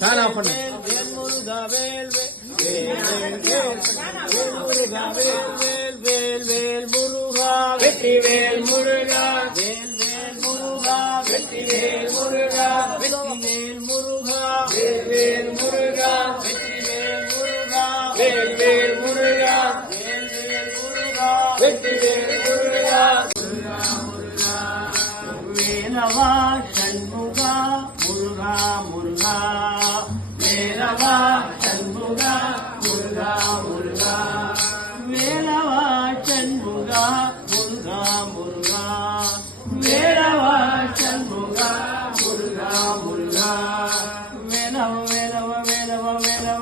தானா பண்ணு வேல் முருகா வெற்றி வேல் முருகா வெற்றி வேல் முருகா मेरा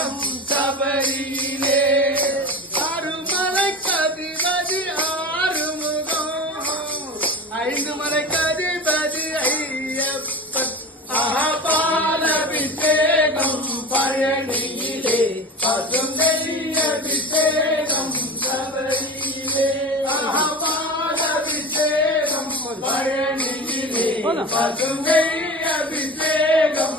அபிஷேகம் சபரியிலே அருமலை கதிபதி ஆறுமுகம். ஐந்து மலை கதிபதி ஐயப்பன். அகபால அபிஷேகம் பழனியிலே. பசுமை அபிஷேகம் சபரியிலே அகபால அபிஷேகம் பழனியிலே. பசுமை அபிஷேகம்